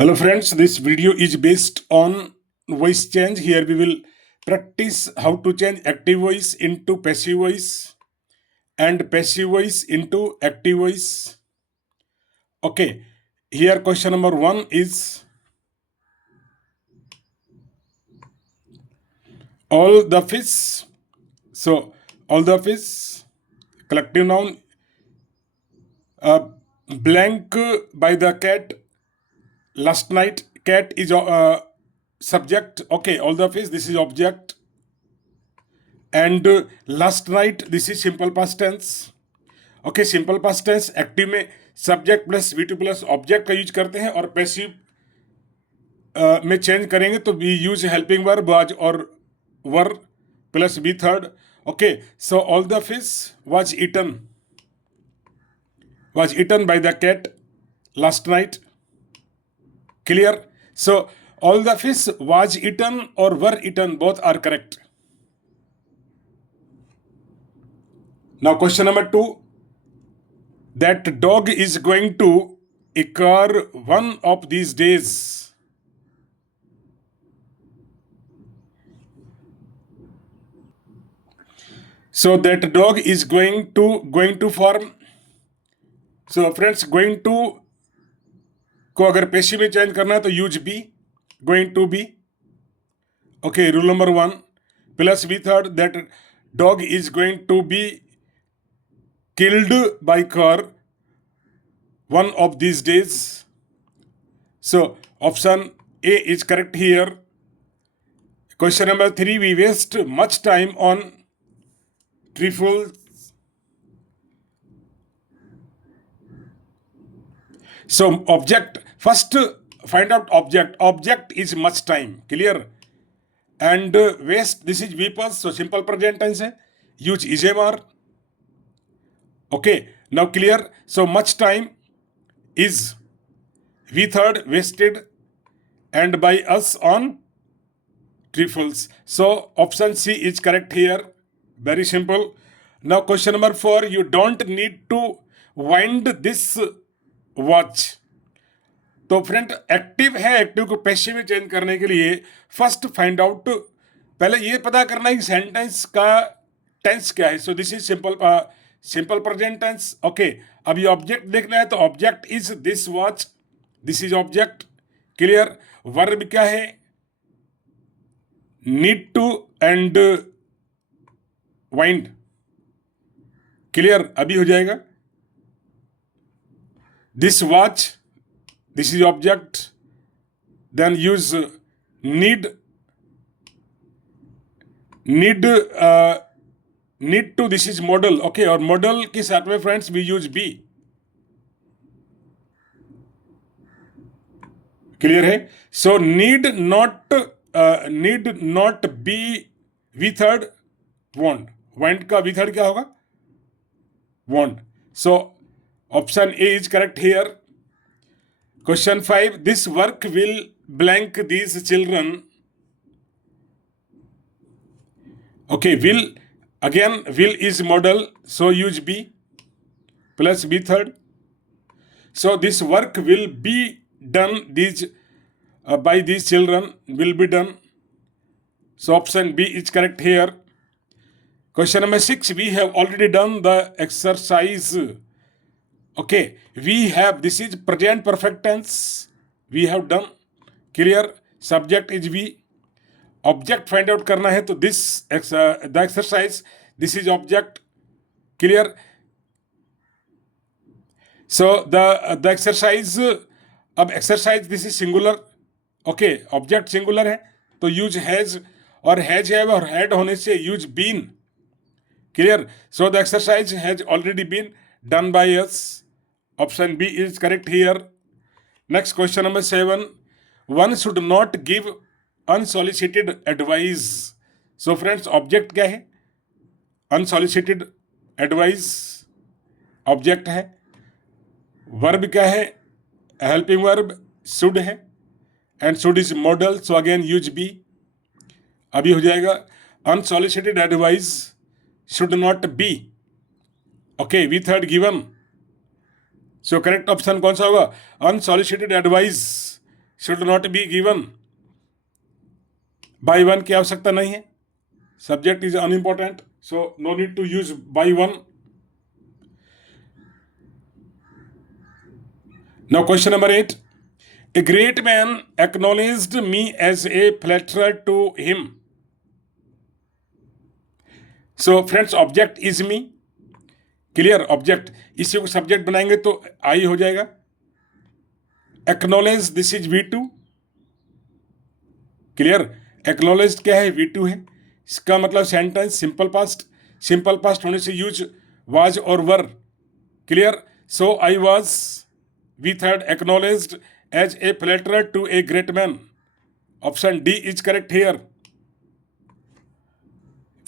Hello friends, this video is based on voice change. Here we will practice how to change active voice into passive voice and passive voice into active voice. Okay, here question number 1 is all the fish. So all the fish, collective noun, blank by the cat last night. Cat is subject. Okay, all the fish, this is object. And last night, this is simple past tense. Okay, simple past tense active में subject plus V two plus object का use करते हैं और passive में change करेंगे तो we use helping verb was और were plus V third. Okay, so all the fish was eaten by the cat last night. Clear? So all the fish was eaten और were eaten both are correct. Now question number 2. That dog is going to occur one of these days. So that dog is going to form. So friends, going to को अगर पेशी में change करना है तो use B, going to be. Okay, rule number 1 plus b third, that dog is going to be killed by car one of these days. So option A is correct here. Question number 3, we waste much time on trifles. So object, first find out object. Object is much time. Clear? And waste, this is V plus, so simple present tense hai. Use is MR. Okay, now clear? So much time is V third wasted and by us on trifles. So option C is correct here. Very simple. Now question number 4, you don't need to wind this watch. तो friend active है, active को passive में change करने के लिए first find out, पहले ये पता करना है कि सेंटेंस का टेंस क्या है. So this is simple present tense. Okay, अब ये ऑब्जेक्ट देखना है तो object is this watch, this is object. Clear? Verb क्या है? Need to end wind. Clear? अभी हो जाएगा. This watch, this is object, then use need to, this is model. Okay, और model के साथ में friends we use be. Clear है? so need not be v third want. want का v third क्या होगा? want. so option A is correct here. Question 5, this work will blank these children. Okay, will, again will is model, so use be plus b third. So this work will be done by these children, will be done. So option B is correct here. Question number 6, we have already done the exercise. Okay, we have, this is present perfect tense, we have done. Clear? Subject is we. Object find out करना है तो this the exercise, this is object. Clear? So the exercise, अब exercise this is singular. Okay, object singular है तो use has, और has है और had होने से use been. Clear? So the exercise has already been done by us. Option B is correct here. Next, question number 7. One should not give unsolicited advice. So friends, object क्या है? Unsolicited advice object है. Verb क्या है? Helping verb should है. And should is modal, so again use be. अभी हो जाएगा. Unsolicited advice should not be. Okay, we third given. So correct option कौन सा होगा? Unsolicited advice should not be given, by one की आवश्यकता नहीं है, subject is unimportant, so no need to use by one. Now question number 8. A great man acknowledged me as a flatterer to him. So friends, object is me. Clear? Object. इसी को subject बनाएंगे तो आई हो जाएगा. Acknowledge, this is V2. Clear? Acknowledged क्या है? V2 है. इसका मतलब sentence simple past. Simple past होने से यूज वाज और वर. Clear? So I was V3rd acknowledged as a flatterer to a great man. Option D is correct here,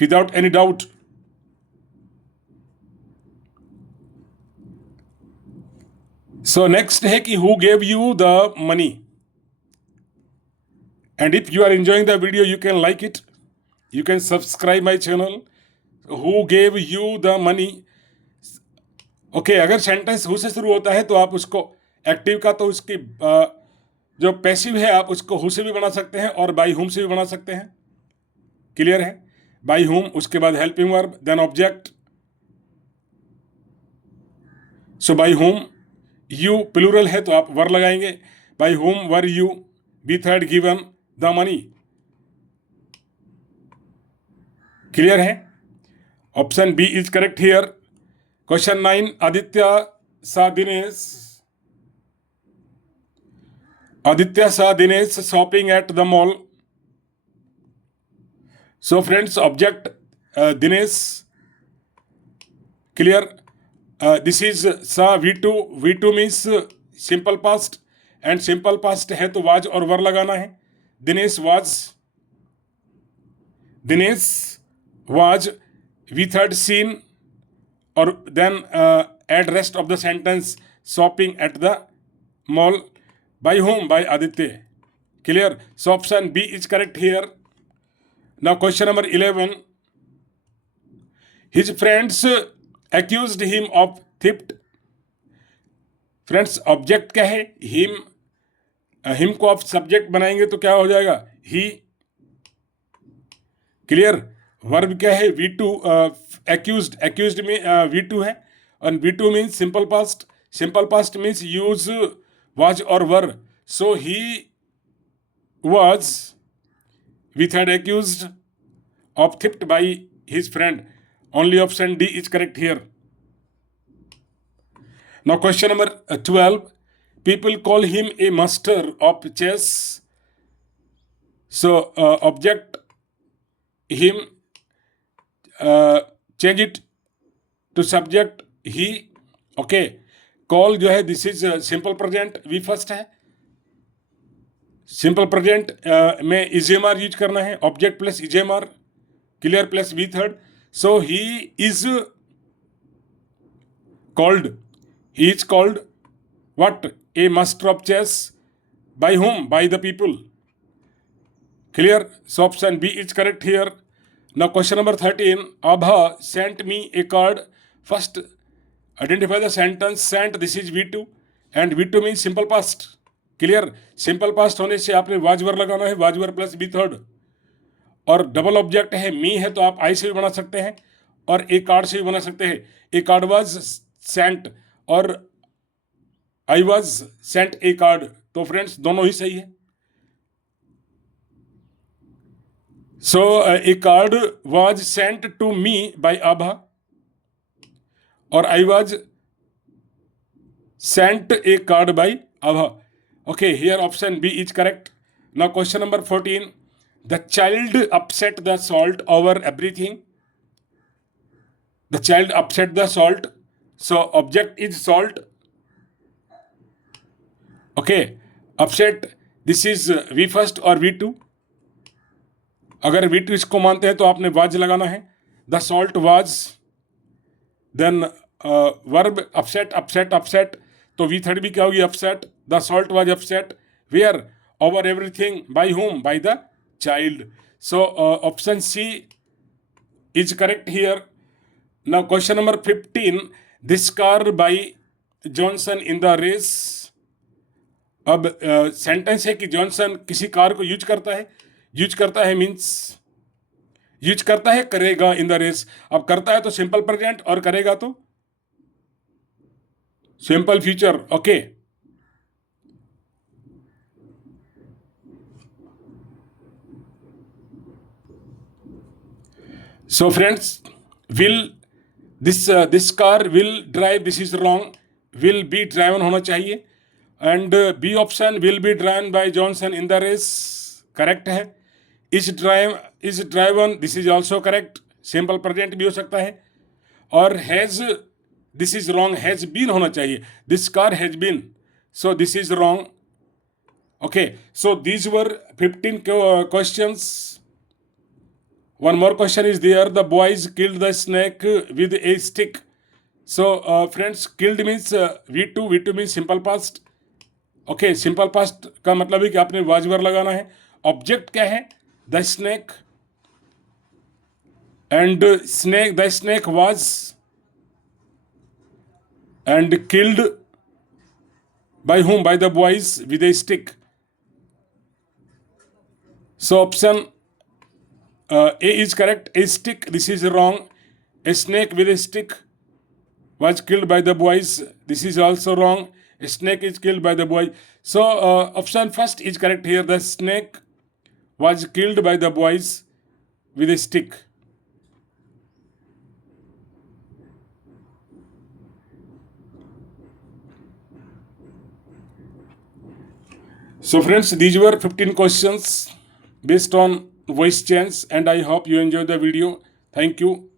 without any doubt. So next है कि who gave you the money? And if you are enjoying the video, you can like it. You can subscribe my channel. Who gave you the money? Okay, अगर sentence who से शुरू होता है तो आप उसको एक्टिव का तो उसकी जो पैसिव है आप उसको who से भी बना सकते हैं और by whom से भी बना सकते हैं. क्लियर है? by whom, उसके बाद helping verb, then object. So by whom, you plural है तो आप वर लगाएंगे. by whom were you V3rd given the money? Clear है? Option B is correct here. Question 9. Aditya saw Dinesh shopping at the mall. So friends, object Dinesh. Clear? This is saw V2. V2 means simple past and simple past है तो was और वर लगाना है. Dinesh was V3rd seen or then add rest of the sentence shopping at the mall. By whom? By Aditya. Clear? So option B is correct here. Now question number 11. His friends accused him of theft. Friends, object क्या है? him को आप subject बनाएंगे तो क्या हो जाएगा? he. Clear? Verb क्या है? V2. accused में V2 है और V2 means simple past. Simple past means use was और were. So he was V3rd accused of theft by his friend. Only option D is correct here. Now question number 12. People call him a master of chess. So object him, change it to subject he. Okay. Call जो है this is simple present, we first है. Simple present में is am are use करना है. Object plus is am are. Clear? Plus V3rd. So he is called. He is called what? A master of chess. By whom? By the people. Clear? So option B is correct here. Now question number 13. Abha sent me a card. First identify the sentence sent. This is V2 and V2 means simple past. Clear? Simple past होने से आपने was were लगाना है. was were plus V3rd. और double object है मी है तो आप आई से भी बना सकते हैं और ए कार्ड से भी बना सकते हैं. ए कार्ड वाज सेंट और I was sent a card. तो फ्रेंड्स दोनों ही सही है. So a card was sent to me by Abha और I was sent a card by Abha. Okay, here option B is correct. Now question number 14. The child upset the salt over everything. The child upset the salt. So object is salt. Okay, upset. This is V first or V2. अगर V2 इसको मानते हैं तो आपने was लगाना है. The salt was. Then verb upset तो V3rd भी क्या होगी? Upset. The salt was upset where? Over everything. By whom? By the child. So option C is correct here. Now question number 15. This car by Johnson in the race. अब sentence है कि Johnson किसी car को use करता है. Use करता है means use करता है, करेगा इन द रेस. अब करता है तो सिंपल प्रेजेंट और करेगा तो simple future. Okay. So friends, will this car will drive, this is wrong, will be driven होना चाहिए. And B option, will be driven by Johnson in the race, correct है. is driven, this is also correct, simple present भी हो सकता है. और has, this is wrong, has been होना चाहिए, this car has been, so this is wrong. Okay, so these were 15 questions. One more question is there. The boys killed the snake with a stick. So, friends, killed means V2. V2 means simple past. Okay, simple past का मतलब है कि आपने was were लगाना है. Object क्या है? The snake. And the snake was and killed by whom? By the boys with a stick. So option A is correct. A stick, this is wrong. A snake with a stick was killed by the boys. This is also wrong. A snake is killed by the boy. So option first is correct here. The snake was killed by the boys with a stick. So friends, these were 15 questions based on voice change, and I hope you enjoyed the video. Thank you.